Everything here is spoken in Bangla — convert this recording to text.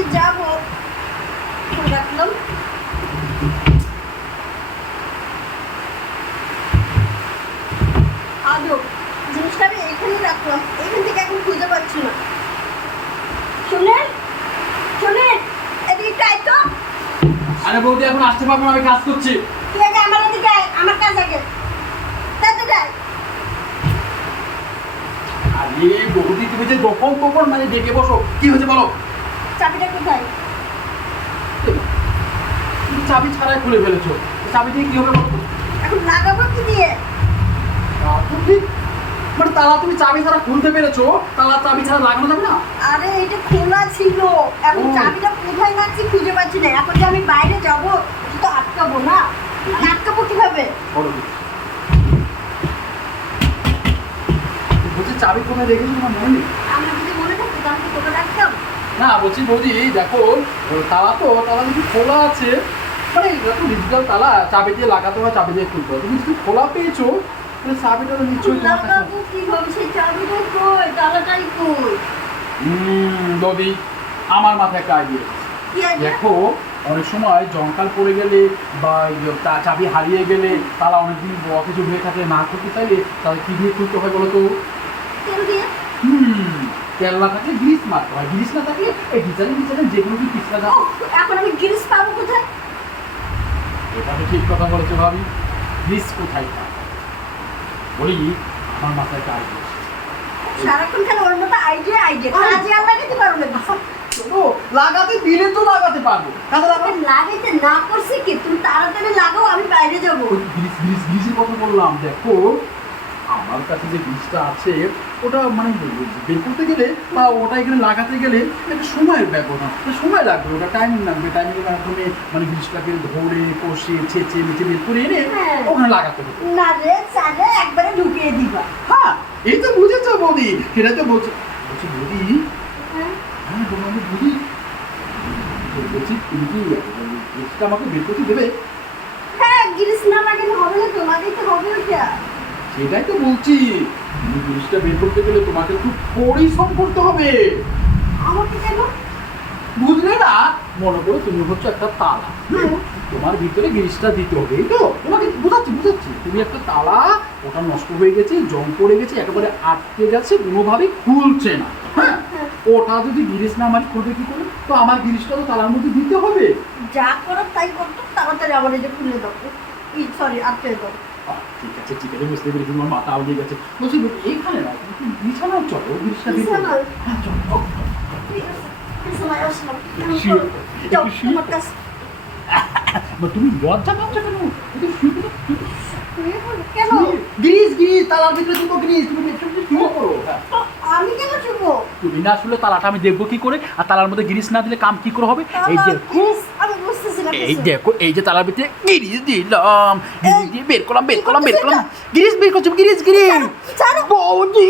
যে যাবো রাখলাম। আদৌ জিনিসটা আমি এখানে রাখলাম, এখান থেকে এখন খুঁজে পাচ্ছি না। শোনেন শোনেন, এদিকে তাই তো। আরে বৌদি এখন আসতে পারবো না, আমি কাজ করছি। তুই আগে আমার এদিকে আয়, আমার কাজ আগে তাতে যাই। আরে বৌদি তুমি যে যখন তখন মানে ডেকে বসো, কি হয়েছে বলো? চাবিটা কোথায়? তুমি চাবি ছাড়াই খুলে ফেলেছো, চাবি দিয়ে কি হবে বলো তো? এখন লাগাবো কি দিয়ে? তুমি মানে তালা তুমি চাবি ছাড়া খুলতে পেরেছো, তালা চাবি ছাড়া লাগানো যাবে না? আরে এটা খোলা ছিল, এখন ও। চাবিটা কোথায় রাখছি খুঁজে পাচ্ছি না। এখন যে আমি বাইরে যাবো, এটা তো আটকাবো না। আটকাবো কিভাবে? বলো দেখি। বলছি চাবি কোথায় রেখেছো তোমার মনে নেই? আমার যদি মনে থাকতো তাহলে কি তোকে রাখতাম? না বলছি বৌদি দেখো, তালা তো তালা যদি খোলা আছে, মানে দেখো ডিজিটাল তালা চাবি দিয়ে লাগাতে হয়, চাবি দিয়ে খুলতে হয়। তুমি যদি খোলা পেয়েছো তাহলে চাবিটা তো নিশ্চয়ই তোমার কাছে। লাগাবো কিভাবে? সেই চাবিটা কই, তালাটাই কই? বৌদি আমার মাথায় একটা আইডিয়া। কি আছে? দেখো অনেক সময় জঙ্কাল পড়ে গেলে বা চাবি হারিয়ে গেলে, তালা অনেকদিন কিছু হয়ে থাকে, না খুলতে চাইলে তাহলে কি দিয়ে খুলতে হয় বলো তো? তেল দিয়ে? তেল না থাকলে গ্রিস মারতে হয়, গ্রিস না থাকলে এই ডিজাইন যে কোনো কি পিছলা ও, যাবে। এখন আমি গ্রিস পাবো কোথায়? এটা তো ঠিক কথা বলেছো ভাবি, গ্রিস কোথায় পাবো? বলি আমার মাথায় একটা আইডিয়া। সারাক্ষণ খালি ওর মতো আইডিয়া আইডিয়া, কাজে আর লাগাতে পারো না। ও লাগাতে দিলে তো লাগাতে পারবো, তাহলে আমি লাগাইতে না করছি কি? তুমি তাড়াতাড়ি লাগাও, আমি বাইরে যাবো। গ্রিসের কথা বললাম। দেখো আমার কাছে যে গ্রিসটা আছে ওটা মানে বের করতে গেলে বা ওটা এখানে লাগাতে গেলে একটা সময়ের ব্যবধান, সময় লাগবে, ওটা টাইমিং লাগবে। টাইমিংয়ের মাধ্যমে মানে গ্রিসটাকে ধরে কষে ছেঁচে মেচে বের করে এনে হ্যাঁ। ওখানে লাগাতে হবে। না রে, চালে একবারে ঢুকিয়ে দিবা। হ্যাঁ এই তো বুঝেছো বৌদি, সেটা তো বলছি। বলছি বৌদি, হ্যাঁ, হ্যাঁ তোমাকে বৌদি বলছি, তুমি কি গ্রিসটা আমাকে বের করতে দেবে? হ্যাঁ, গ্রিস না লাগালে হবে না তো, লাগাইতে হবে ওইটা। সেটাই তো বলছি, তুমি জিনিসটা বের করতে গেলে তোমাকে খুব পরিশ্রম করতে হবে। আমাকে কেন? বুঝলে না? মনে করো তুমি হচ্ছে একটা তালা, তোমার ভিতরে গ্রিসটা দিতে হবে, এই তো তোমাকে বুঝাচ্ছি। তুমি একটা তালা, ওটা নষ্ট হয়ে গেছে, জং পড়ে গেছে, একেবারে আটকে গেছে, কোনোভাবে খুলছে না। হ্যাঁ, ওটা যদি গ্রিস না মারি খুলবে কি করে? তো আমার গ্রিসটা তো তালার মধ্যে দিতে হবে। যা করো তাই করতো, তাড়াতাড়ি আমার এই যে খুলে দাও। সরি, আটকে দাও। ঠিক আছে বুঝতে পেরেছি, তোমার মাথা আউলিয়ে গেছে। বলছি এইখানে না, তুমি বিছানাও চলো, গ্রিসটা দিতে হবে। বিছানায়? হ্যাঁ চলো। ঠিক আছে, বিছানায় আসলাম। শুয়ে- যাও, একটু শুয়ে তোমার কাছে। তুমি লজ্জা পাচ্ছ কেন? একটু শুয়ে পড়ো, শুয়ে পড়ো। শুয়ে পড়ো? কেন? গ্রিস তালার ভিতরে দুটো গ্রিস, তুমি একটু শুয়ে পড়ো। হ্যাঁ। আমি কেন শুবো? তুমি না শুলে তালাটা আমি দেখবো কি করে? আর তালার মধ্যে গ্রিস না দিলে কাম কি করে হবে? এই তালা, দেখো, গ্রিস, আমি বুঝতেছি না এই কিছু। দেখো, এই যে তালার ভিতরে গ্রিস দিলাম, গ্রিস দিয়ে বের করলাম, কি করতেছো গ্রিস বের করছি, গ্রিস ছাড়ো, ছাড়ো। বৌদি।